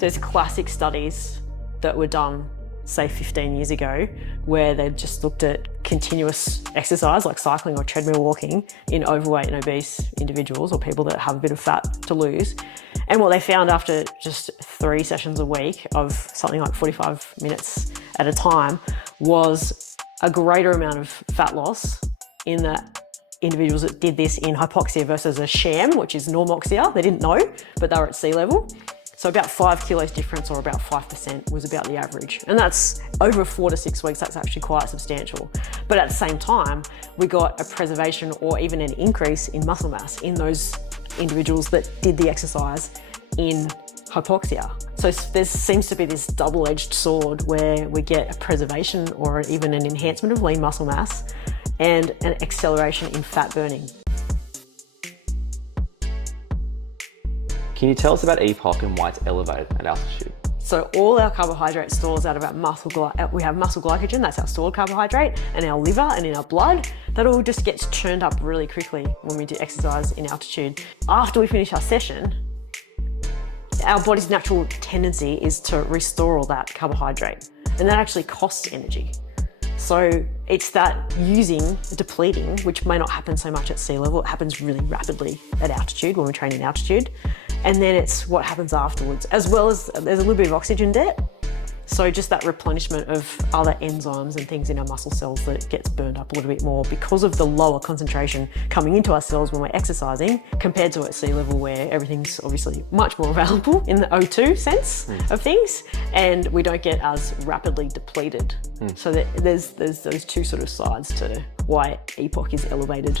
There's classic studies that were done, say 15 years ago, where they just looked at continuous exercise like cycling or treadmill walking in overweight and obese individuals or people that have a bit of fat to lose. And what they found after just 3 sessions a week of something like 45 minutes at a time was a greater amount of fat loss in the individuals that did this in hypoxia versus a sham, which is normoxia. They didn't know, but they were at sea level. So about 5 kilos difference, or about 5%, was about the average. And that's over 4 to 6 weeks, that's actually quite substantial. But at the same time, we got a preservation or even an increase in muscle mass in those individuals that did the exercise in hypoxia. So there seems to be this double-edged sword where we get a preservation or even an enhancement of lean muscle mass and an acceleration in fat burning. Can you tell us about EPOC and why it's elevated at altitude? So all our carbohydrate stores out of our we have muscle glycogen, that's our stored carbohydrate, and our liver and in our blood. That all just gets churned up really quickly when we do exercise in altitude. After we finish our session, our body's natural tendency is to restore all that carbohydrate, and that actually costs energy. So it's that depleting, which may not happen so much at sea level, it happens really rapidly at altitude when we train in altitude. And then it's what happens afterwards, as well as there's a little bit of oxygen debt. So just that replenishment of other enzymes and things in our muscle cells that gets burned up a little bit more because of the lower concentration coming into our cells when we're exercising compared to at sea level, where everything's obviously much more available in the O2 sense of things, and we don't get as rapidly depleted. So there's those two sort of sides to why EPOC is elevated